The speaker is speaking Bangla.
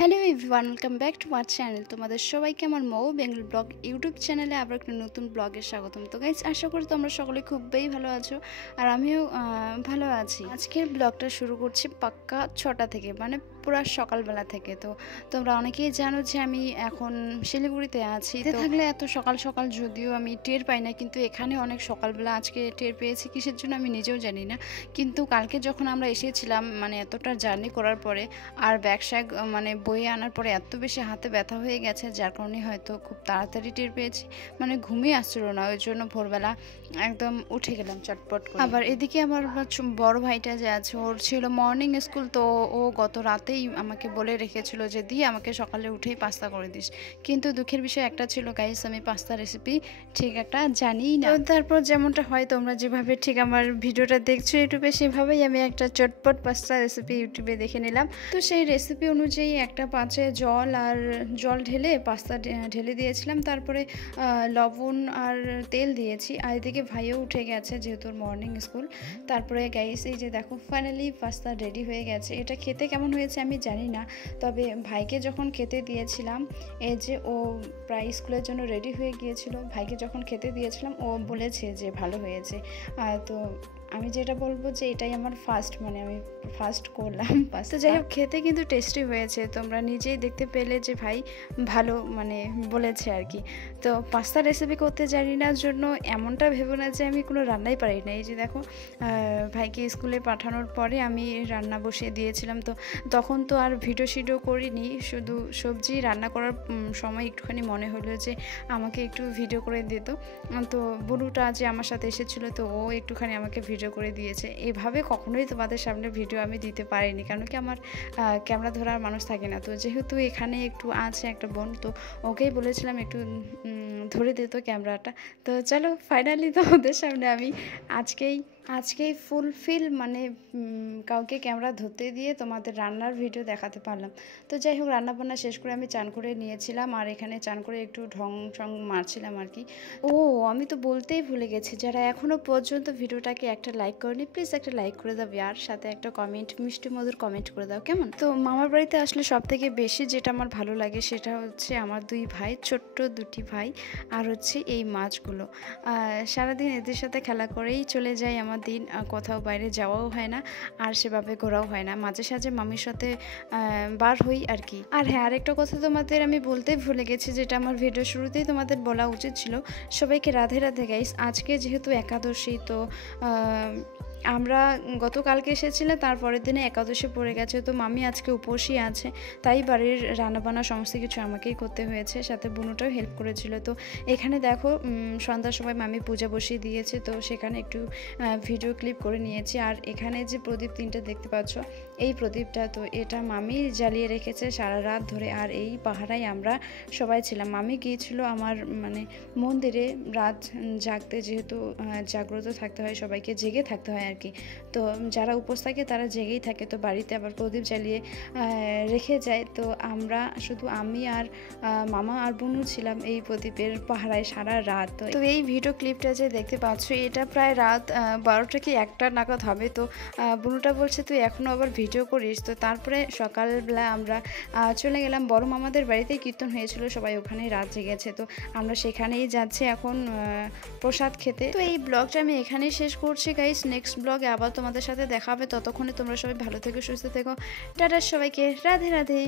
Hello everyone, welcome back to my channel. তোমাদের সবাইকে আমার মৌ বেঙ্গল ব্লগ ইউটিউব চ্যানেলে আবার একটা নতুন ব্লগে স্বাগতম। তো গাইজ, আশা করি তোমরা সকলে খুবই ভালো আছো আর আমিও ভালো আছি। আজকের ব্লগটা শুরু করছি পাক্কা 6টা থেকে, মানে পুরো সকালবেলা থেকে। তো তোমরা অনেকেই জানো যে আমি এখন শিলিগুড়িতে আছি। থাকলে এত সকাল সকাল যদিও আমি টের পাই না, কিন্তু এখানে অনেক সকালবেলা আজকে টের পেয়েছি। কিসের জন্য আমি নিজেও জানি না, কিন্তু কালকে যখন আমরা এসেছিলাম, মানে এতটা জার্নি করার পরে আর ব্যাগ শ্যাগ মানে বয়ে আনার পরে এত বেশি হাতে ব্যথা হয়ে গেছে, যার কারণে হয়তো খুব তাড়াতাড়ি টের পেয়েছি। মানে ঘুমিয়ে আসছিল না, ওই জন্য ভোরবেলা একদম উঠে গেলাম চটপট করে। আবার এদিকে আমার বড় ভাইটা যে আছে, ওর ছিল মর্নিং স্কুল, তো ও গত রাতেই আমাকে বলে রেখেছিল যে দিয়ে আমাকে সকালে উঠেই পাস্তা করে দিস। কিন্তু দুঃখের বিষয় একটা ছিল গাইস, আমি পাস্তা রেসিপি ঠিক একটা জানিই না। তারপর যেমনটা হয়, তোমরা যেভাবে ঠিক আমার ভিডিওটা দেখছো ইউটিউবে, সেভাবেই আমি একটা চটপট পাস্তা রেসিপি ইউটিউবে দেখে নিলাম। তো সেই রেসিপি অনুযায়ী একটা পাত্রে জল ঢেলে পাস্তা ঢেলে দিয়েছিলাম। তারপরে লবণ আর তেল দিয়েছি। আর এদিকে ভাইও উঠে গেছে যেহেতু মর্নিং স্কুল। তারপরে গাইস, এই যে দেখো ফাইনালি পাস্তা রেডি হয়ে গেছে। এটা খেতে কেমন হয়েছে আমি জানি না, তবে ভাইকে যখন খেতে দিয়েছিলাম, এই যে ও প্রায় স্কুলের জন্য রেডি হয়ে গিয়েছিল, ভাইকে যখন খেতে দিয়েছিলাম ও বলেছে যে ভালো হয়েছে। তো আমি যেটা বলবো যে এটাই আমার মানে আমি ফার্স্ট করলাম পাস্তা। যাই হোক, খেতে কিন্তু টেস্টি হয়েছে, তোমরা নিজেই দেখতে পেলে যে ভাই ভালো মানে বলেছে আর কি। তো পাস্তা রেসিপি করতে জানি না জন্য এমনটা ভেবো না যে আমি কোনো রান্নাই পারি না। এই যে দেখো, ভাইকে স্কুলে পাঠানোর পরে আমি রান্না বসিয়ে দিয়েছিলাম। তো তখন তো আর ভিডিও করিনি, শুধু সবজি রান্না করার সময় একটুখানি মনে হলো যে আমাকে একটু ভিডিও করে দিত। তো বুনুটা যে আমার সাথে এসেছিলো, তো ও একটুখানি আমাকে ভিডিও করে দিয়েছে। এভাবে কখনোই তোমাদের সামনে ভিডিও আমি দিতে পারিনি, কারণ কি আমার ক্যামেরা ধরার মানুষ থাকে না। তো যেহেতু এখানে একটু আছে একটা বোন, তো ওকেই বলেছিলাম একটু ধরে দিত ক্যামেরাটা। তো চলো, ফাইনালি তোমাদের সামনে আমি আজকেই ফুলফিল মানে কাউকে ক্যামেরা ধরতে দিয়ে তোমাদের রান্নার ভিডিও দেখাতে পারলাম। তো যাই হোক, রান্নাবান্না শেষ করে আমি চান করে নিয়েছিলাম, আর এখানে চান করে একটু ঢং মারছিলাম আর কি। ও, আমি তো বলতেই ভুলে গেছি, যারা এখনও পর্যন্ত ভিডিওটাকে একটা লাইক করেনি, প্লিজ একটা লাইক করে দাও, আর সাথে একটা কমেন্ট, মিষ্টি মধুর কমেন্ট করে দাও, কেমন? তো মামার বাড়িতে আসলে সব থেকে বেশি যেটা আমার ভালো লাগে সেটা হচ্ছে আমার দুই ভাই, ছোট্ট দুটি ভাই, আর হচ্ছে এই মাছগুলো। সারাদিন এদের সাথে খেলা করেই চলে যায় আমার দিন, কোথাও বাইরে যাওয়াও হয় না আর সেভাবে ঘোরাও হয় না। মাঝে সাঝে মামির সাথে বার হই আর কি। আর হ্যাঁ, আরেকটা কথা তোমাদের আমি বলতেই ভুলে গেছি, যেটা আমার ভিডিও শুরুতেই তোমাদের বলা উচিত ছিল। সবাইকে রাধে রাধে গাইস। আজকে যেহেতু একাদশী, তো আমরা গতকালকে এসেছিলাম, তারপরের দিনে একাদশী পড়ে গেছে, তো মামি আজকে উপোসই আছে, তাই বাড়ির রান্নাবান্না সমস্ত কিছু আমাকেই করতে হয়েছে, সাথে বুনুটাও হেল্প করেছিল। তো এখানে দেখো, সন্ধ্যার সময় মামি পূজা বসিয়ে দিয়েছে, তো সেখানে একটু ভিডিও ক্লিপ করে নিয়েছি। আর এখানে যে প্রদীপ তিনটা দেখতে পাচ্ছ, এই প্রদীপটা তো এটা মামি জ্বালিয়ে রেখেছে সারা রাত ধরে, আর এই পাহারায় আমরা সবাই ছিলাম। মামি গিয়েছিল আমার মানে মন্দিরে রাত জাগতে, যেহেতু জাগ্রত থাকতে হয়, সবাইকে জেগে থাকতে হয় আর কি। তো যারা উপোস থাকে তারা জেগেই থাকে, তো বাড়িতে আবার প্রদীপ জ্বালিয়ে রেখে যায়। তো আমরা শুধু আমি আর মামা আর বোনু ছিলাম এই প্রদীপের পাহারায় সারা রাত। তো এই ভিডিও ক্লিপটা যে দেখতে পাচ্ছ, এটা প্রায় রাত 12টা কি 1টা নাগাদ হবে। তো বোনুটা বলছে তুই এখনও আবার ভিডিও করিস। তো তারপরে সকালবেলা আমরা চলে গেলাম বড় মামাদের বাড়িতে, কীর্তন হয়েছিল, সবাই ওখানেই রাত জেগেছে, তো আমরা সেখানেই যাচ্ছি এখন প্রসাদ খেতে। তো এই ব্লগটা আমি এখানেই শেষ করছি গাইস। নেক্সট ব্লগে আবার তোমাদের সাথে দেখা হবে, ততক্ষণে তোমরা সবাই ভালো থেকো, সুস্থ থেকো। টাটা সবাইকে, রাধে রাধে।